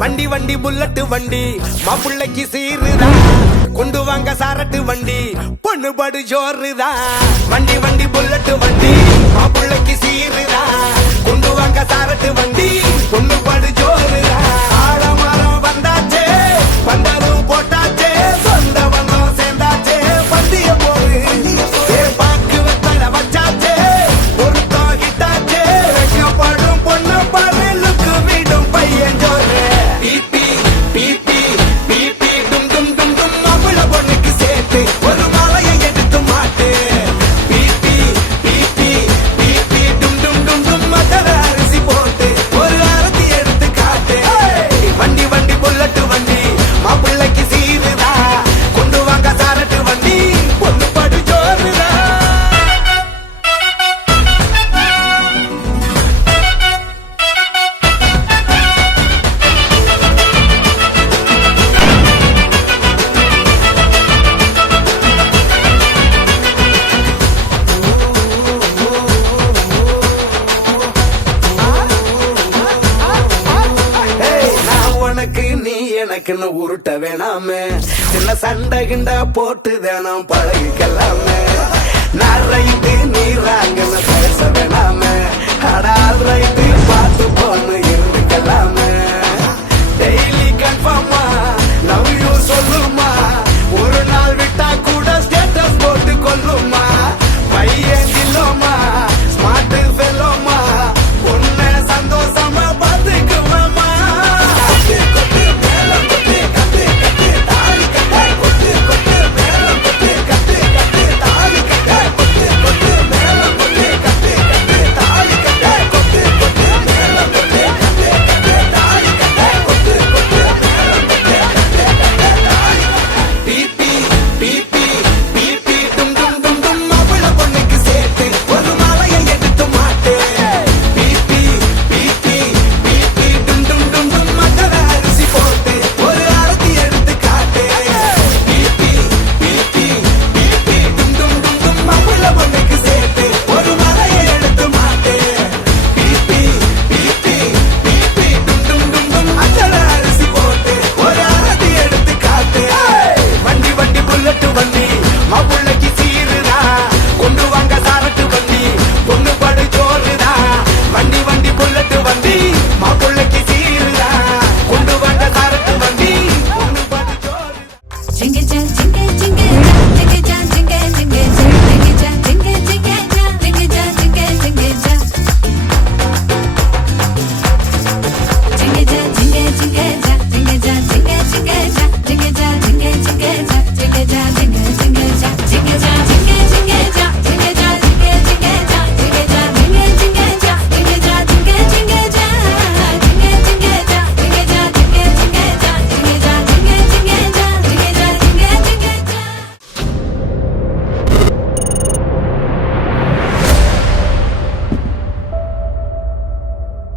வண்டி வண்டி புல்லட்டு வண்டி மாப்பிள்ளைக்கு சீருதா கொண்டு வாங்க சாரட்டு வண்டி பொண்ணு படு ஜோருதா வண்டி வண்டி புல்லட்டு வண்டி மாப்பிள்ளைக்கு சீருதா கொண்டு வாங்க சாரட்டு வண்டி பொண்ணு படு ஜோருதா ஆழமரம் வந்தாச்சே பந்தலும் போட்டாச்சே சொந்த பந்தம் சேர்ந்தாச்சே பந்திய போரு பாக்கு வெத்தல வச்சாச்சே பொருத்தம் கிட்டாச்சே வைக்கப்படும் பொண்ணு பாரு லுக்கு வீடும் பையன் ஜோரு ஒரு மாலையை எடுத்து மாட்டு மதர அரிசி போட்டு ஒரு அரத்தி எடுத்து காட்டு வண்டி வண்டி புல்லட்டு வண்டி மாப்பிள்ளைக்கு சீருதா கொண்டு வாங்க சாரட்டு வண்டி பொண்ணு படு ஜோருதா நீ எனக்குன்னு உருட்ட வேணாமே சின்ன சண்டை கிண்ட போட்டு தினம் பழகிக்கலாமே நான் ரைட்டு நீ ராங்கன்னு பேச வேணாமே அடால் ரைட்டு பார்த்து போன்னு இருந்துக்கலாமே டெய்லி கன்ஃபார்மா லவ் யூ சொல்லுமா ஒரு நாள் விட்டா கூட ஸ்டேட்டஸ் போட்டு கொல்லுமா பையன் இல்லோமா ஸ்மார்ட் ஃபெல்லோமா உன்னை சந்தோஷமா பார்த்துக்குவாமா Jingle, jingle, jingle.